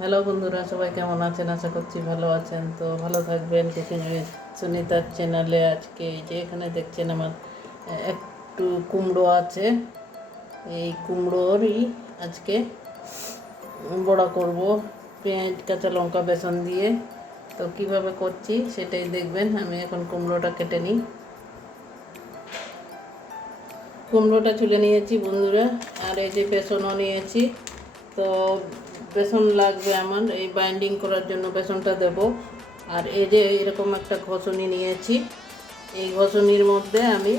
Hello বন্ধুরা, সবাই কেমন আছেন? আশা করছি ভালো আছেন। তো ভালো থাকবেন। উইথ সুনিতার চ্যানেলে আজকে এই যে এখানে দেখছেন আমার একটু কুমড়ো আছে। এই কুমড়োরই আজকে বড়া করব। পেঁয়াজ, কাঁচা লঙ্কা, বেসন দিয়ে। তো কীভাবে করছি সেটাই দেখবেন। আমি এখন কুমড়োটা কেটে নিই। কুমড়োটা চুলে নিয়েছি বন্ধুরা। আর এই যে বেসনও নিয়েছি। তো বেসন লাগবে আমার এই বাইন্ডিং করার জন্য বেসনটা দেব। আর এই যে এরকম একটা ঘষণি নিয়েছি, এই ঘষণির মধ্যে আমি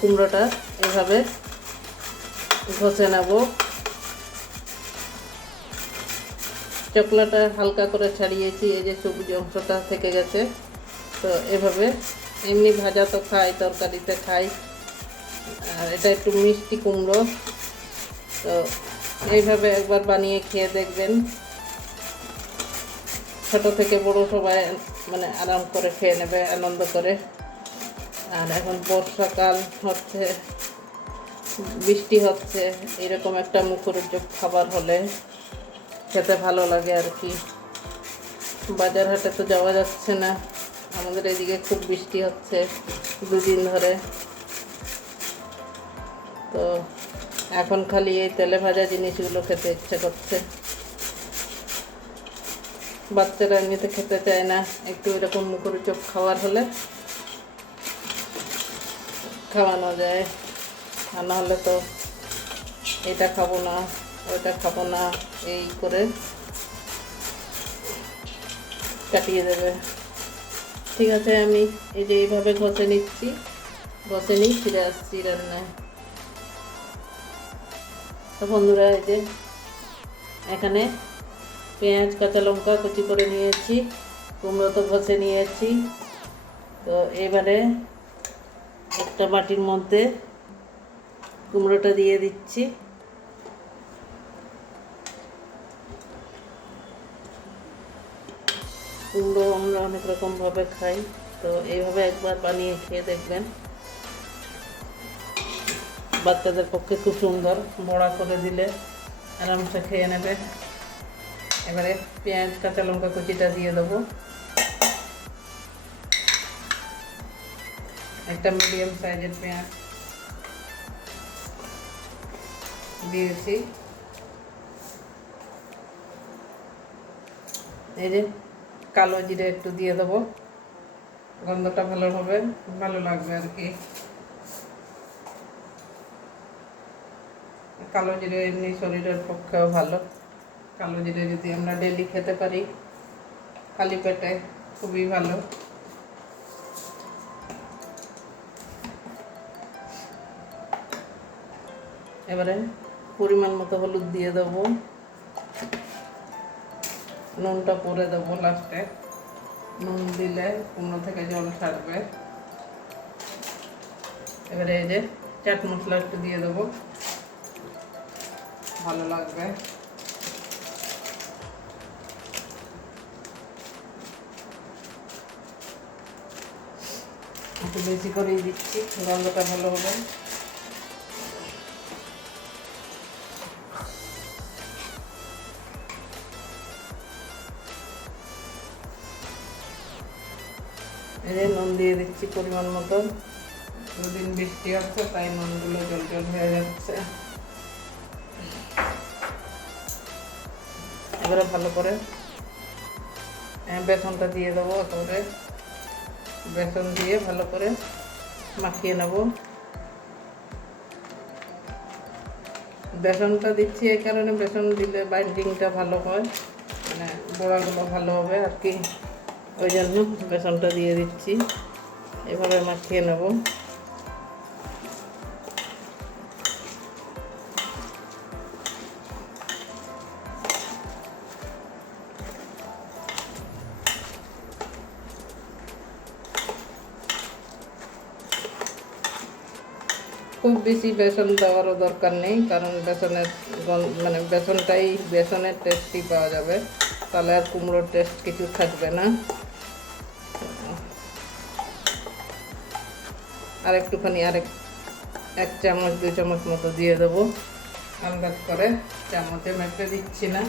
কুমড়োটা এভাবে ঘষে নেব। চকলাটা হালকা করে ছাড়িয়েছি, এই যে সবুজ অংশটা থেকে গেছে। তো এভাবে, এমনি ভাজা তো খাই, তরকারিতে খাই। আর এটা একটু মিষ্টি কুমড়ো। তো এইভাবে একবার বানিয়ে খেয়ে দেখবেন। ছোট থেকে বড় সবাই মানে আরাম করে খেয়ে নেবে, আনন্দ করে। আর এখন বর্ষাকাল হচ্ছে, বৃষ্টি হচ্ছে, এরকম একটা মুখরোচক খাবার হলে খেতে ভালো লাগে আর কি। বাজার হাটে তো যাওয়া যাচ্ছে না, আমাদের এদিকে খুব বৃষ্টি হচ্ছে দুদিন ধরে। তো এখন খালি এই তেলে ভাজা জিনিসগুলো খেতে ইচ্ছে করছে। বাচ্চারা এমনিতে খেতে চায় না, একটু এরকম মুখরোচক খাবার হলে খাওয়ানো যায়। আর নাহলে তো এটা খাব না, ওইটা খাব না, এই করে কাটিয়ে দেবে। ঠিক আছে, আমি এই যে এইভাবে ঘষে নিচ্ছি, ঘষে নিই ফিরে আসছি রান্নায়। তো বন্ধুরা এই যে এখানে পেঁয়াজ, কাঁচা লঙ্কা কুচি করে নিয়েছি, কুমড়ো তো ঘষে নিয়েছি। তো এবারে একটা বাটির মধ্যে কুমড়োটা দিয়ে দিচ্ছি। কুমড়ো আমরা অনেক রকমভাবে খাই, তো এইভাবে একবার বানিয়ে খেয়ে দেখবেন। বাচ্চাদের পক্ষে খুব সুন্দর। বড়া করে দিলে আরামসে খেয়ে নেবে। এবারে পেঁয়াজ, কাঁচা লঙ্কা কুচিটা দিয়ে দেবো। একটা মিডিয়াম সাইজের পেঁয়াজ দিয়েছি। এই যে কালো জিরে একটু দিয়ে দেবো। গন্ধটা ভালো হবে, ভালো লাগবে আর কি। কালো জিরে এমনি শরীরের পক্ষেও ভালো। কালো জিরে যদি আমরা ডেলি খেতে পারি, খালি পেটে খুবই ভালো। এবারে পরিমাণ মতো হলুদ দিয়ে দেবো। নুনটা পরে দেবো লাস্টে নুন দিলে কুমড়ো থেকে জল ছাড়বে। এবারে এই যে চাট মশলা একটু দিয়ে দেবো। ভালো লাগবে। একটু বেশি করেই দিচ্ছি, গন্ধটা ভালো হবে। এই নুন দিয়ে দিচ্ছি পরিমাণ মতো দুদিন বৃষ্টি আছে তাই নুনগুলো জল জল হয়ে যাচ্ছে। এবারে ভালো করে বেসনটা দিয়ে দেবো একেবারে বেসন দিয়ে ভালো করে মাখিয়ে নেব। বেসনটা দিচ্ছি এই কারণে বেসন দিলে বাইন্ডিংটা ভালো হয় মানে বড়াগুলো ভালো হবে আর কি। ওই জন্য বেসনটা দিয়ে দিচ্ছি। এভাবে মাখিয়ে নেব। খুব বেশি বেসন দেওয়ারও দরকার নেই, কারণ বেসনের মানে বেসনটাই বেসনের টেস্টই পাওয়া যাবে। তাহলে আর কুমড়োর টেস্ট কিছু থাকবে না। আর একটুখানি আরেক এক চামচ, দু চামচ মতো দিয়ে দেবো। আন্দাজ করে চামচে মেপে দিচ্ছি না।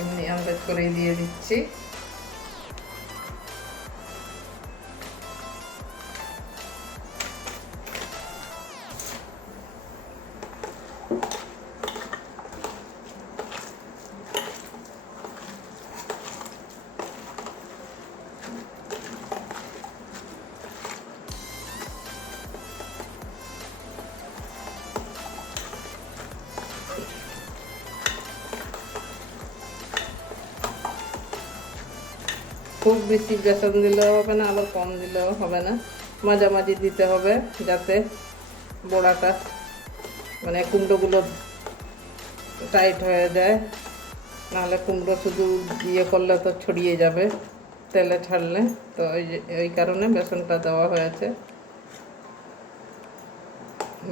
এমনি আন্দাজ করেই দিয়ে দিচ্ছি। খুব বেশি বেসন দিলেও হবে না, আবার কম দিলেও হবে না। মাঝামাঝি দিতে হবে যাতে বড়াটা মানে কুমড়োগুলো টাইট হয়ে যায়। নাহলে কুমড়ো শুধু ইয়ে করলে তো ছড়িয়ে যাবে তেলে ছাড়লে। তো ওই ওই কারণে বেসনটা দেওয়া হয়েছে।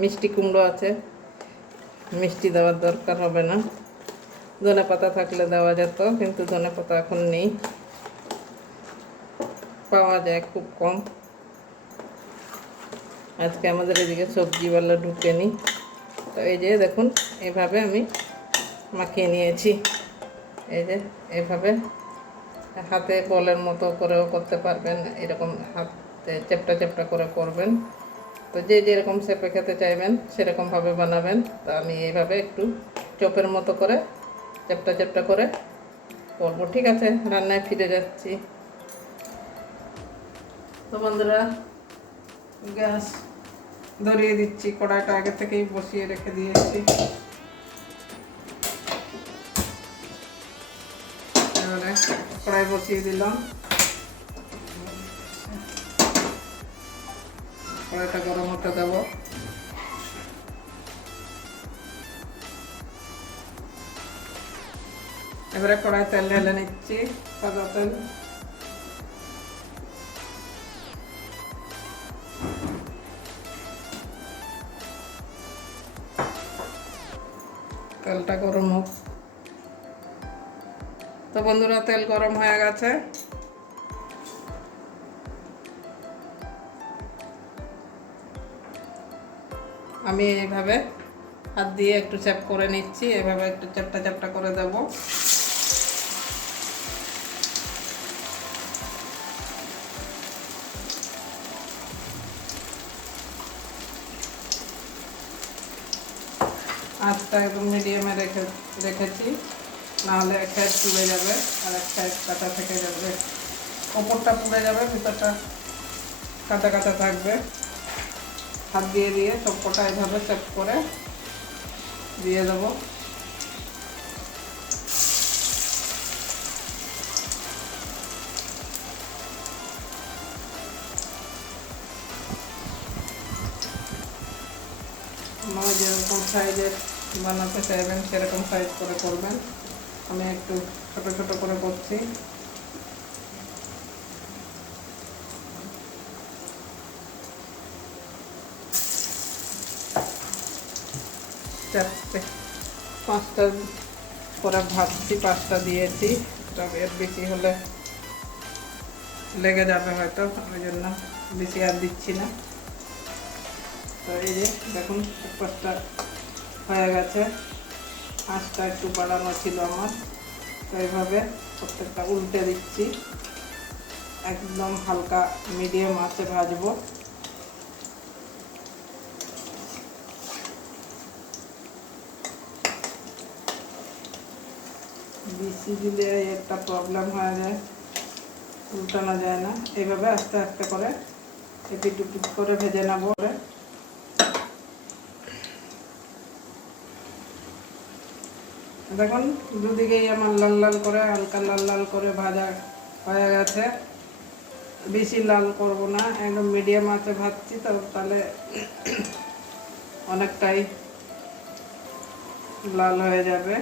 মিষ্টি কুমড়ো আছে। মিষ্টি দেওয়ার দরকার হবে না। ধনে পাতা থাকলে দেওয়া যেত, কিন্তু ধনে পাতা এখন নেই। পাওয়া যায় খুব কম। আজকে আমাদের এদিকে সবজিওয়ালা ঢুকেনি তো এই যে দেখুন, এভাবে আমি মাখিয়ে নিয়েছি। এই যে এভাবে হাতে বলের মতো করেও করতে পারবেন, এরকম হাতে চেপটা চেপটা করে করবেন। তো যে যেরকম শেপে খেতে চাইবেন, সেরকমভাবে বানাবেন। তো আমি এইভাবে একটু চপের মতো করে চেপটা চেপটা করে করব। ঠিক আছে, রান্নায় ফিরে যাচ্ছি। তো বন্ধুরা, গ্যাস ধরিয়ে দিচ্ছি, কড়াইটা আগে থেকেই বসিয়ে রেখে দিয়েছি। এবারে কড়াই বসিয়ে দিলাম। কড়াইটা গরম হতে দেবো। এবারে কড়াই তেল ঢেলে নিচ্ছি, সাদা তেল। তেলটা গরম হোক। তো বন্ধুরা, তেল গরম হয়ে গেছে। আমি এইভাবে হাত দিয়ে একটু চ্যাপ করে নিচ্ছি। এভাবে একটু চ্যাপটা চ্যাপটা করে দেব। আঁচটা একদম মিডিয়ামে রেখে রেখেছি। নাহলে এক সাইড পুড়ে যাবে আর এক সাইড কাঁচা থেকে যাবে। ওপরটা পুড়ে যাবে, ভিতরটা কাঁচা কাঁচা থাকবে। হাত দিয়ে দিয়ে সবকটা এভাবে সেট করে দিয়ে দেবো। আপনারা যেরকম সাইজের বানাতে চাইবেন, সেরকম সাইজ করে করবেন। আমি একটু ছোট ছোট করে করছি। চারটে, পাঁচটা করে ভাবছি পাঁচটা দিয়েছি। তবে এর বেশি হলে লেগে যাবে হয়তো, ওই জন্য বেশি আর দিচ্ছি না। তো এই যে, দেখুন পাঁচটা হয়ে গেছে। আঁচটা একটু বাড়ানো ছিল আমার। তো এইভাবে প্রত্যেকটা উল্টে দিচ্ছি। একদম হালকা মিডিয়াম আঁচে ভাজবো। বেশি দিলে একটা প্রবলেম হয়ে যায়। উল্টানো যায় না। এইভাবে আস্তে আস্তে করে এপিট উপিট করে ভেজে নেব। দেখুন, দুদিকেই আমার লাল লাল করে, হালকা লাল লাল করে ভাজা হয়ে গেছে। বেশি লাল করব না, একদম মিডিয়াম আছে ভাজছি, তো তাহলে অনেকটাই লাল হয়ে যাবে।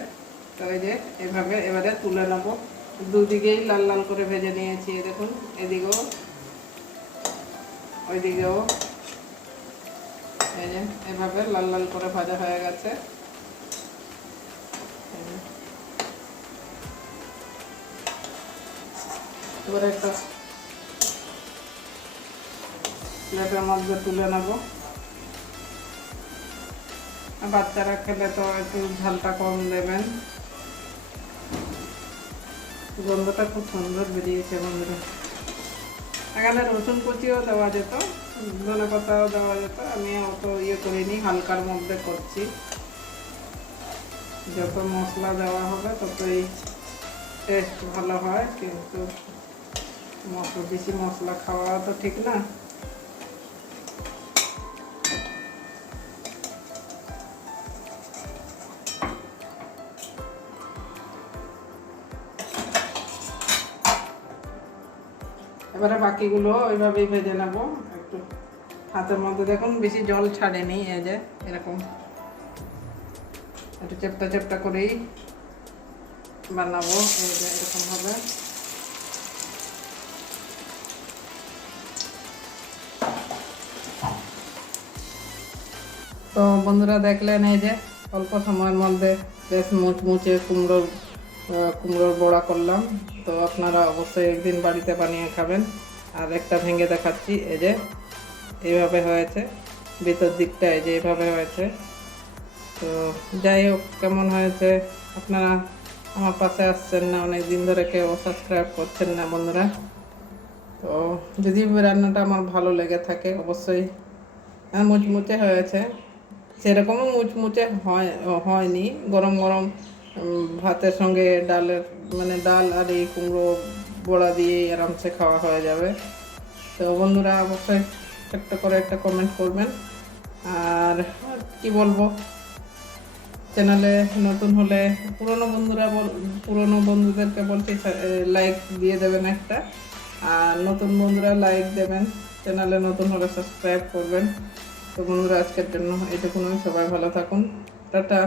তো এই যে এভাবে এবারে তুলে নেব। দুদিকেই লাল লাল করে ভেজে নিয়েছি দেখুন, এদিকেও, ওইদিকেও। এই যে এভাবে লাল লাল করে ভাজা হয়ে গেছে। এবারে একটা প্লেটের মধ্যে তুলে নেব। বাচ্চারা খেলে তো একটু ঝালটা কম দেবেন। গন্ধটা খুব সুন্দর বেরিয়েছে বন্ধুরা। এখানে রসুন কুচিও দেওয়া যেত, ধনে পাতাও দেওয়া যেত। আমি অত ইয়ে করিনি, হালকার মধ্যে করছি। যত মশলা দেওয়া হবে ততই টেস্ট ভালো হয়, কিন্তু মশলা বেশি মশলা খাওয়া তো ঠিক না। এবারে বাকিগুলো ওইভাবেই ভেজে নেব। একটু হাতের মধ্যে দেখুন, বেশি জল ছাড়েনি এই যে, এরকম। একটু চেপটা চেপটা করেই বানাবো, এই যে এরকম হবে। তো বন্ধুরা দেখলেন এই যে অল্প সময়ের মধ্যে বেশ মুচমুচে কুমড়োর কুমড়োর বড়া করলাম। তো আপনারা অবশ্যই একদিন বাড়িতে বানিয়ে খাবেন। আর একটা ভেঙে দেখাচ্ছি, এই যে এইভাবে হয়েছে। ভিতর দিকটা এই যে এইভাবে হয়েছে। তো যাই হোক, কেমন হয়েছে? আপনারা আমার পাশে আসছেন না অনেক দিন ধরে কেউ সাবস্ক্রাইব করছেন না বন্ধুরা। তো যদি রান্নাটা আমার ভালো লেগে থাকে, অবশ্যই মুচমুচে হয়েছে। সেরকমও মুচমুচে হয়, হয়নি। গরম গরম ভাতের সঙ্গে ডালের মানে ডাল আর এই কুমড়ো বড়া দিয়ে আরামসে খাওয়া হয়ে যাবে। তো বন্ধুরা অবশ্যই একটা করে একটা কমেন্ট করবেন। আর কি বলব? চ্যানেলে নতুন হলে পুরনো বন্ধুরা পুরনো বন্ধুদেরকে বলছি লাইক দিয়ে দেবেন একটা। আর নতুন বন্ধুরা লাইক দেবেন, চ্যানেলে নতুন হলে সাবস্ক্রাইব করবেন। তো বন্ধুরা আজকের জন্য এটুকুনই। সবাই ভালো থাকুন। টাটা।